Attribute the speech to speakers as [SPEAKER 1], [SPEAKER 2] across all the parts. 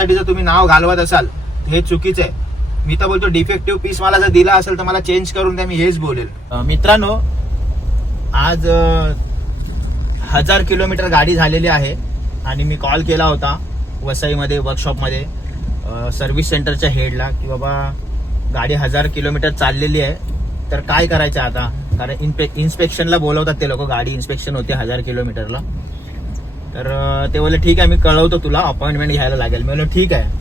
[SPEAKER 1] साठी जर तुम्ही नाव घालवत असाल हे चुकीचं आहे. मी तर बोलतो डिफेक्टिव्ह पीस मला जर दिला असेल तर मला चेंज करून द्या मी हेच बोलेल. मित्रांनो आज हजार किलोमीटर गाडी झालेली आहे आणि मी कॉल केला होता वसईमध्ये वर्कशॉपमध्ये सर्व्हिस सेंटरच्या हेडला की बाबा गाडी हजार किलोमीटर चाललेली आहे. तर काय करायचं आता? कारण इन्स्पेक्शनला बोलवतात ते लोक गाडी इन्स्पेक्शन होते हजार किलोमीटरला. तर ते बोलले ठीक आहे मी कळवतो तुला अपॉइंटमेंट घ्यायला लागेल. मी बोललो ठीक आहे.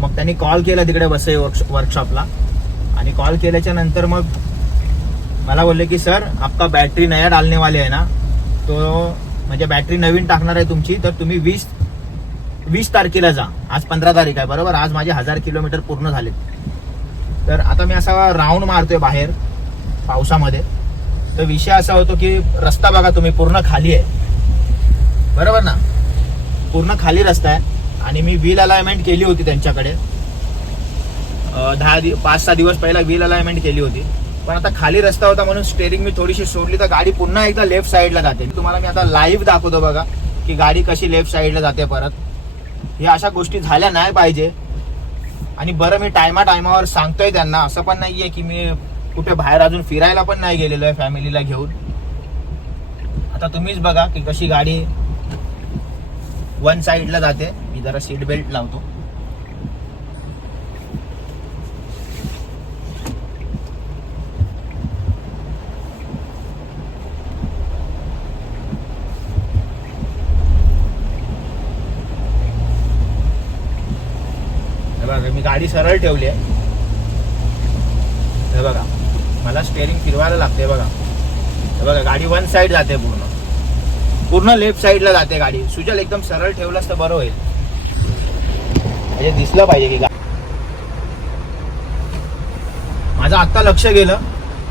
[SPEAKER 1] मग त्यांनी कॉल केला तिकडे वसई वर्क वर्कशॉपला आणि कॉल केल्याच्यानंतर मग मला बोलले की सर आपका बॅटरी नया डालने वाले आहे ना? तो म्हणजे बॅटरी नवीन टाकणार आहे तुमची तर तुम्ही वीस वीस तारखेला जा. आज पंधरा तारीख आहे बरोबर? आज माझे हजार किलोमीटर पूर्ण झाले. तर आता मी असा राऊंड मारतोय बाहेर पावसामध्ये. तर विषय असा होतो की रस्ता बघा तुम्ही पूर्ण खाली आहे. बरोबर ना? पूर्ण खाली रस्ता आहे. आणि मी व्हील अलायमेंट केली होती त्यांच्याकडे. दहा दि पाच सहा दिवस पहिला व्हील अलायमेंट केली होती. पण आता खाली रस्ता होता म्हणून स्टेरिंग मी थोडीशी सोडली. तर गाडी पुन्हा एकदा लेफ्ट साईडला जाते. तुम्हाला मी आता लाईव्ह दाखवतो बघा की गाडी कशी लेफ्ट साईडला जाते परत. ह्या अशा गोष्टी झाल्या नाही पाहिजे. आणि बरं मी टायमा टायमावर सांगतोय त्यांना. असं पण नाही आहे की मी कुठे बाहेर अजून फिरायला पण नाही गेलेलो आहे फॅमिलीला घेऊन. आता तुम्हीच बघा की कशी गाडी वन साईडला जाते. मी जरा सीट बेल्ट लावतो. हे बघा मी गाडी सरळ ठेवली आहे. बघा मला स्टेअरिंग फिरवायला लागते बघा. बघा गाडी वन साईड जाते पूर्ण. पूर्ण लेफ्ट साईडला जाते गाडी. सुजल एकदम सरळ ठेवलंच तर बरं होईल. म्हणजे दिसलं पाहिजे की माझं आत्ता लक्ष गेलं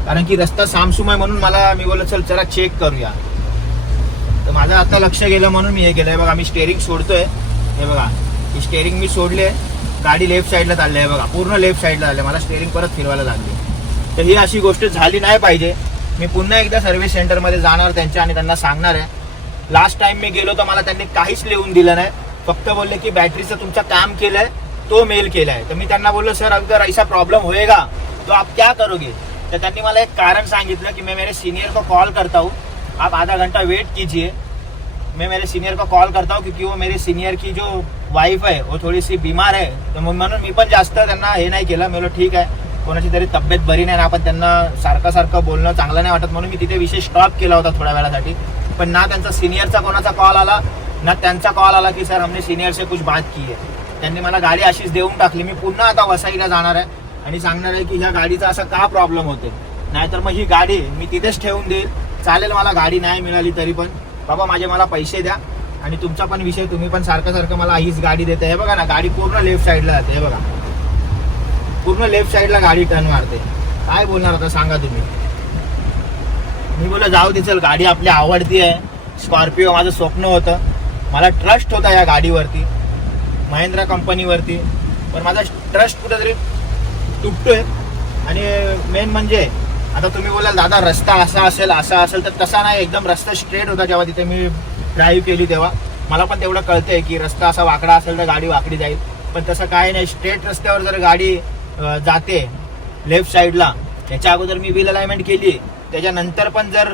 [SPEAKER 1] कारण की रस्ता सामसूम आहे म्हणून मला मी बोललो चल जरा चेक करूया. तर माझं आता लक्ष गेलं म्हणून मी हे केलं. आहे बघा मी स्टेअरिंग सोडतोय. हे बघा ही स्टेअरिंग मी सोडले गाडी लेफ्ट साईडला चालली आहे. बघा पूर्ण लेफ्ट साईडला चालली आहे. मला स्टेअरिंग परत फिरवायला लागली तर ही अशी गोष्ट झाली नाही पाहिजे. मी पुन्हा एकदा सर्व्हिस सेंटरमध्ये जाणार त्यांच्या आणि त्यांना सांगणार आहे. लास्ट टाइम मी गेलो तर मला त्यांनी काहीच लिहून दिलं नाही. फक्त बोलले की बॅटरीचं तुमचं काम केलंय तो मेल केलाय. तर मी त्यांना बोललो सर अगर ऐसा प्रॉब्लेम होएगा तो आप क्या करोगे? तर त्यांनी मला एक कारण सांगितलं की मैं मेरे सीनियर को कॉल करता हूँ. आप आधा घंटा वेट कीजिए. मैं मेरे सीनियर को कॉल करता हूँ क्योंकि वो मेरे सीनियर की जो वाईफ आहे वो थोडीशी बीमार आहे तर मग म्हणून मी पण जास्त त्यांना हे नाही केलं. मी ठीक आहे. कोणाची तरी तब्येत बरी नाही ना आपण त्यांना सारखं सारखं बोलणं चांगलं नाही वाटत. म्हणून मी तिथे विशेष स्टॉप केला होता थोड्या वेळासाठी. पण ना त्यांचा सिनियरचा कोणाचा कॉल आला? ना त्यांचा कॉल आला की सर हमने सिनियर से कुछ बात की आहे त्यांनी मला गाडी अशीच देऊन टाकली. मी पुन्हा आता वसाईला जाणार आहे आणि सांगणार आहे की ह्या गाडीचा असा का प्रॉब्लेम होते नाहीतर मग ही गाडी मी तिथेच ठेवून देईल. चालेल मला गाडी नाही मिळाली तरी पण. बाबा माझे मला पैसे द्या आणि तुमचा पण विषय तुम्ही पण सारखं सारखं मला हीच गाडी देते हे बघा ना गाडी पूर्ण लेफ्ट साईडला जाते. हे बघा. पूर्ण लेफ्ट साईडला गाडी टर्न मारते. काय बोलणार आता सांगा तुम्ही. मी बोला जाऊ दे चल गाडी आपली आवडती आहे. स्कॉर्पिओ माझं स्वप्न होतं. मला ट्रस्ट होता या गाडीवरती महिंद्रा कंपनीवरती पण माझा ट्रस्ट कुठेतरी तुटतोय. आणि मेन म्हणजे आता तुम्ही बोलाल दादा रस्ता असा असेल असा असेल तर तसा नाही. एकदम रस्ता स्ट्रेट होता जेव्हा तिथे मी ड्राईव्ह केली तेव्हा. मला पण तेवढं कळतंय की रस्ता असा वाकडा असेल तर गाडी वाकडी जाईल. पण तसं काय नाही. स्ट्रेट रस्त्यावर जर गाडी जाते लेफ्ट साईडला त्याच्या अगोदर मी व्हील अलाइनमेंट केली. त्याच्यानंतर पण जर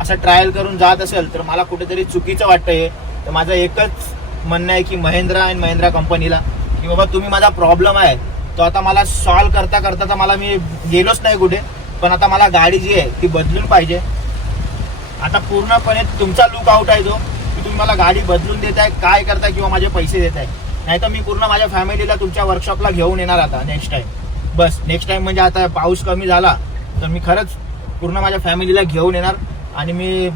[SPEAKER 1] असं ट्रायल करून जात असेल तर मला कुठेतरी चुकीचं वाटतं हे तर माझं एकच म्हणणं आहे की महिंद्रा अँड महिंद्रा कंपनीला की बाबा तुम्ही माझा प्रॉब्लेम आहे. तो आता मला सॉल्व करता करता तर मला मी गेलोच नाही कुठे पण आता मला गाडी जी आहे ती बदलून पाहिजे. आता पूर्णपणे तुमचा लुक आउट आहे जो की तुम्ही मला गाडी बदलून देताय काय करताय किंवा माझे पैसे देताय. नाही तर मी पूर्ण माझ्या फॅमिलीला तुमच्या वर्कशॉपला घेऊन येणार आता नेक्स्ट टाईम बस नेक्स्ट टाईम म्हणजे आता पाऊस कमी झाला तर मी खरंच पूर्ण माझ्या फॅमिलीला घेऊन येणार आणि मी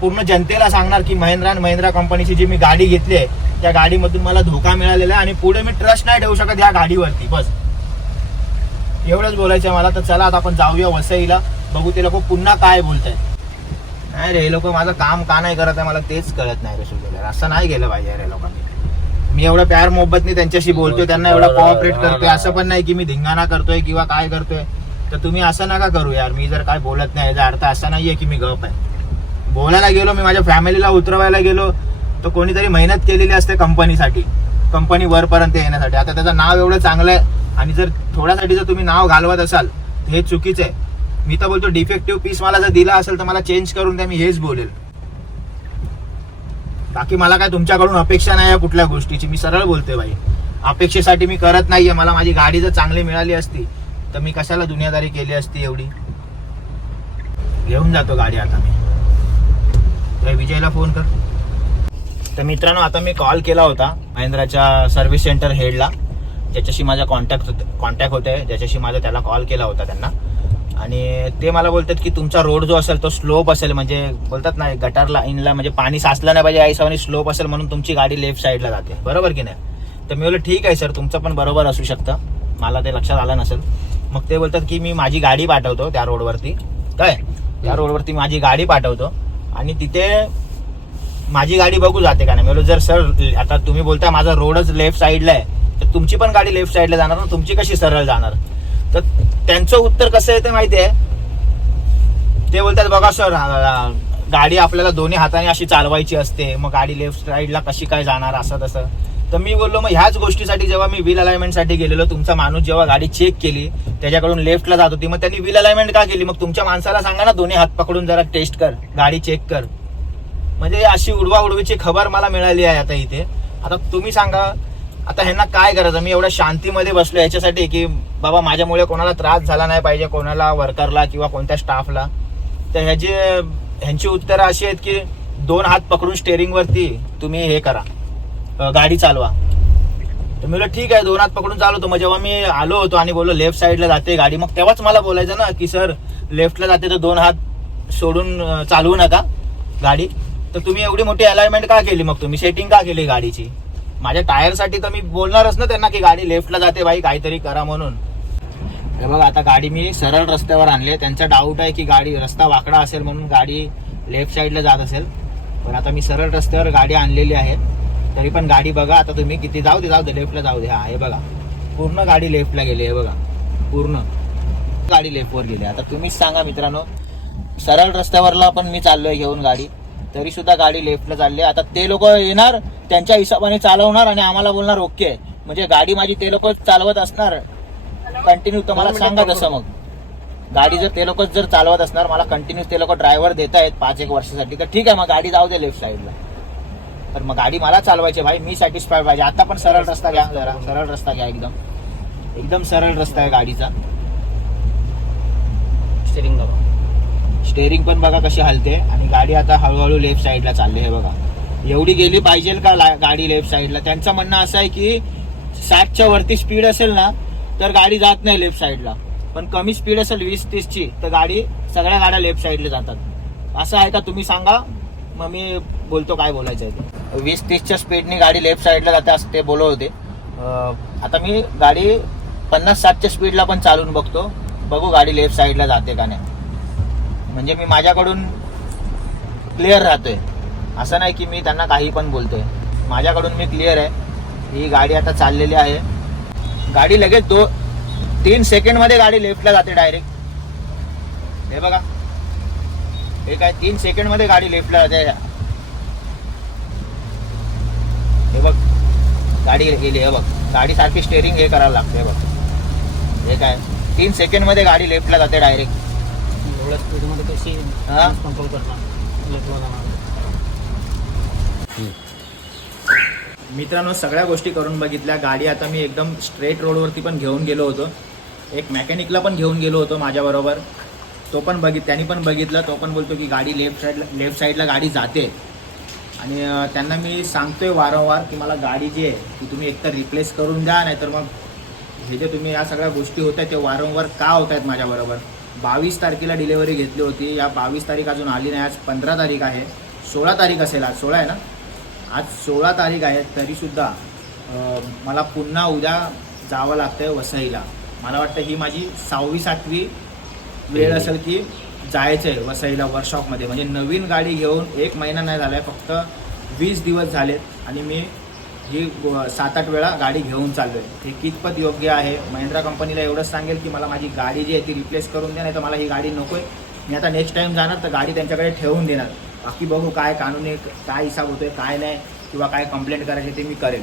[SPEAKER 1] पूर्ण जनतेला सांगणार की महिंद्रा आणि महिंद्रा कंपनीची जी मी गाडी घेतली आहे त्या गाडीमधून मला धोका मिळालेला आहे आणि पुढे मी ट्रस्ट नाही ठेवू शकत या गाडीवरती. बस. एवढंच बोलायचं आहे मला. तर चला आता आपण जाऊया वसईला. बघू ते लोक पुन्हा काय बोलत आहेत नाही रे हे लोक माझं काम का नाही करत आहे? मला तेच कळत नाही रे सुजय असं नाही गेलं पाहिजे रे लोकांनी. मी एवढं प्यार मोहब्बतनी त्यांच्याशी बोलतोय त्यांना एवढा कोऑपरेट करतोय. असं पण नाही की मी धिंगाणा करतोय किंवा काय करतोय. तर तुम्ही असं नका करू यार. मी जर काय बोलत नाही याचा अर्थ असा नाहीये की मी गप आहे. बोलायला गेलो मी माझ्या फॅमिलीला उतरवायला गेलो तर कोणीतरी मेहनत केलेली असते कंपनीसाठी कंपनी वरपर्यंत येण्यासाठी. आता त्याचं नाव एवढं चांगलं आहे आणि जर थोड्यासाठी जर तुम्ही नाव घालवत असाल हे चुकीचं आहे. मी तर बोलतो डिफेक्टिव्ह पीस मला जर दिला असेल तर मला चेंज करून द्या मी हेच बोलेल. बाकी मला काय तुमच्याकडून अपेक्षा नाही आहे कुठल्या गोष्टीची. मी सरळ बोलते भाई. अपेक्षेसाठी मी करत नाहीये. मला माझी गाडी जर चांगली मिळाली असती तर मी कशाला दुनियादारी केली असती एवढी? घेऊन जातो गाडी आता मी. तर विजयला फोन कर. तर मित्रांनो आता मी कॉल केला होता महिंद्राच्या सर्व्हिस सेंटर हेडला ज्याच्याशी माझा कॉन्टॅक्ट कॉन्टॅक्ट होते ज्याच्याशी माझा त्याला कॉल केला होता त्यांना. आणि ते मला बोलतात की तुमचा रोड जो असेल तो स्लोप असेल म्हणजे बोलतात ना गटारला इनला म्हणजे पाणी साचलं नाही पाहिजे या हिशोबाने स्लोप असेल म्हणून तुमची गाडी लेफ्ट साईडला जाते. बरोबर की नाही? तर मी बोललो ठीक आहे सर तुमचं पण बरोबर असू शकतं. मला ते लक्षात आलं नसेल. मग ते बोलतात की मी माझी गाडी पाठवतो त्या रोडवरती. काय त्या रोडवरती माझी गाडी पाठवतो आणि तिथे माझी गाडी बघू जाते का नाही. मी जर सर आता तुम्ही बोलता माझा रोडच लेफ्ट साईडला आहे तर तुमची पण गाडी लेफ्ट साईडला जाणार ना? तुमची कशी सरळ जाणार? तर त्यांचं उत्तर कसं येतं माहिती आहे. ते बोलतात बघा सर गाडी आपल्याला दोन्ही हाताने अशी चालवायची असते. मग गाडी लेफ्ट साईडला कशी काय जाणार? असं तसं तर मी बोललो मग ह्याच गोष्टीसाठी जेव्हा मी व्हील अलाइनमेंटसाठी गेलेलो तुमचा माणूस जेव्हा गाडी चेक केली त्याच्याकडून लेफ्टला जात होती मग त्यांनी व्हील अलाइनमेंट का केली? मग तुमच्या माणसाला सांगा ना दोन्ही हात पकडून जरा टेस्ट कर गाडी चेक कर. म्हणजे अशी उडवा उडवीची खबर मला मिळाली आहे आता इथे. आता तुम्ही सांगा आता ह्यांना काय करायचं? मी एवढ्या शांतीमध्ये बसलो याच्यासाठी की बाबा माझ्यामुळे कोणाला त्रास झाला नाही पाहिजे कोणाला वर्करला किंवा कोणत्या स्टाफला तर ह्याची ह्यांची उत्तरं अशी आहेत की दोन हात पकडून स्टेरिंगवरती तुम्ही हे करा. गाडी चालवा. तर मी बोललो ठीक आहे दोन हात पकडून चालवतो. मग जेव्हा मी आलो होतो आणि बोललो लेफ्ट साईडला जाते गाडी. मग तेव्हाच मला बोलायचं ना की सर लेफ्टला जाते तर दोन हात सोडून चालवू नका गाडी. तर तुम्ही एवढी मोठी अलाइनमेंट का केली मग तुम्ही? सेटिंग का केली गाडीची? माझ्या टायरसाठी तर मी बोलणारच ना त्यांना की गाडी लेफ्टला जाते बाई काहीतरी करा म्हणून. हे बघा आता गाडी मी सरळ रस्त्यावर आणली. त्यांचा डाऊट आहे की गाडी रस्ता वाकडा असेल म्हणून गाडी लेफ्ट साईडला जात असेल. पण आता मी सरळ रस्त्यावर गाडी आणलेली आहे. तरी पण गाडी बघा आता तुम्ही किती जाऊ दे जाऊ दे लेफ्टला जाऊ दे. हा हे बघा. पूर्ण गाडी लेफ्टला गेली हे बघा. पूर्ण. गाडी लेफ्टवर गेली. आता तुम्हीच सांगा मित्रांनो. सरळ रस्त्यावरला पण मी चाललोय घेऊन गाडी. तरी सुद्धा गाडी लेफ्टला चालली. आता ते लोक येणार त्यांच्या हिशोबाने चालवणार आणि आम्हाला बोलणार ओके. म्हणजे गाडी माझी ते लोक चालवत असणार. कंटिन्यू तुम्हाला सांगा तसं मग. गाडी जर ते लोकच जर चालवत असणार मला कंटिन्यू ते लोक ड्रायव्हर देत आहेत पाच एक वर्षासाठी तर ठीक आहे मग गाडी जाऊ दे लेफ्ट साईडला तर मग गाडी मला चालवायची भाई मी सॅटिस्फाय पाहिजे. आता पण सरळ रस्ता घ्या जरा. सरळ रस्ता घ्या एकदम. एकदम सरळ रस्ता आहे गाडीचा.
[SPEAKER 2] स्टेरिंग बघा.
[SPEAKER 1] स्टेअरिंग पण बघा कशी हलते. आणि गाडी आता हळूहळू लेफ्ट साईडला चालली हे बघा. एवढी गेली पाहिजे का ला- गाडी लेफ्ट साईडला त्यांचं म्हणणं असं आहे की साठच्या वरती स्पीड असेल ना तर गाडी जात नाही लेफ्ट साईडला पण कमी स्पीड असेल वीस तीसची तर गाडी सगळ्या गाड्या लेफ्ट साईडला जातात. असं आहे का? तुम्ही सांगा. मग मी बोलतो काय बोलायचं आहे ते. वीस तीसच्या स्पीडनी गाडी लेफ्ट साईडला जाते असं ते बोलत होते. आता मी गाडी पन्नास साठच्या स्पीडला पण चालून बघतो. बघू गाडी लेफ्ट साईडला जाते का नाही. म्हणजे मी माझ्याकडून क्लिअर राहतोय. असं नाही की मी त्यांना काही पण बोलतोय. माझ्याकडून मी क्लिअर आहे. ही गाडी आता चाललेली आहे. गाडी लगेच दो तीन सेकंडमध्ये गाडी लेफ्टला जाते डायरेक्ट हे बघा. हे काय तीन सेकंडमध्ये गाडी लेफ्टला जाते. हे बघ गाडी गेली हे बघ. गाडी सारखी स्टेअरिंग हे करायला लागते हे बघ. हे काय? तीन सेकंडमध्ये गाडी लेफ्टला जाते डायरेक्ट
[SPEAKER 2] कशी? कंट्रोल करणार?
[SPEAKER 1] मित्रांनो सगळ्या गोष्टी करून बघितल्या. गाडी आता मी एकदम स्ट्रेट रोडवरती पण घेऊन गेलो होतो. एक मेकॅनिकला पण घेऊन गेलो होतो माझ्याबरोबर. तो पण बघित त्यांनी पण बघितलं. तो पण बोलतो की गाडी लेफ्ट साईडला लेफ्ट साईडला गाडी जाते. आणि त्यांना मी सांगतोय वारंवार की मला गाडी जी आहे ती तुम्ही एकतर रिप्लेस करून द्या नाहीतर मग हे जे तुम्ही या सगळ्या गोष्टी होत आहेत ते वारंवार का होत आहेत माझ्याबरोबर? बावीस तारखेला डिलेवरी घेतली होती. या बावीस तारीख अजून आली नाही. आज पंधरा तारीख आहे. सोळा तारीख असेल आज. सोळा आहे ना? आज सोळा तारीख आहे. तरीसुद्धा मला पुन्हा उद्या जावं लागतंय वसईला. मला वाटतं ही माझी सहावी सातवी वेळ असेल की जायचं आहे वसईला वर्कशॉपमध्ये म्हणजे नवीन गाडी घेऊन एक महिना नाही झाला आहे फक्त वीस दिवस झालेत आणि मी ही सात आठ वेळा गाडी घेऊन चाललो आहे हे कितपत योग्य आहे? महिंद्रा कंपनीला एवढंच सांगेल की मला माझी गाडी जी आहे ती रिप्लेस करून द्या नाही तर मला ही गाडी नको आहे मी आता नेक्स्ट टाईम जाणार तर गाडी त्यांच्याकडे ठेवून देणार. बाकी बघू काय कानूनी काय हिसाब होतोय काय नाही किंवा काय कंप्लेंट करायची ते मी करेन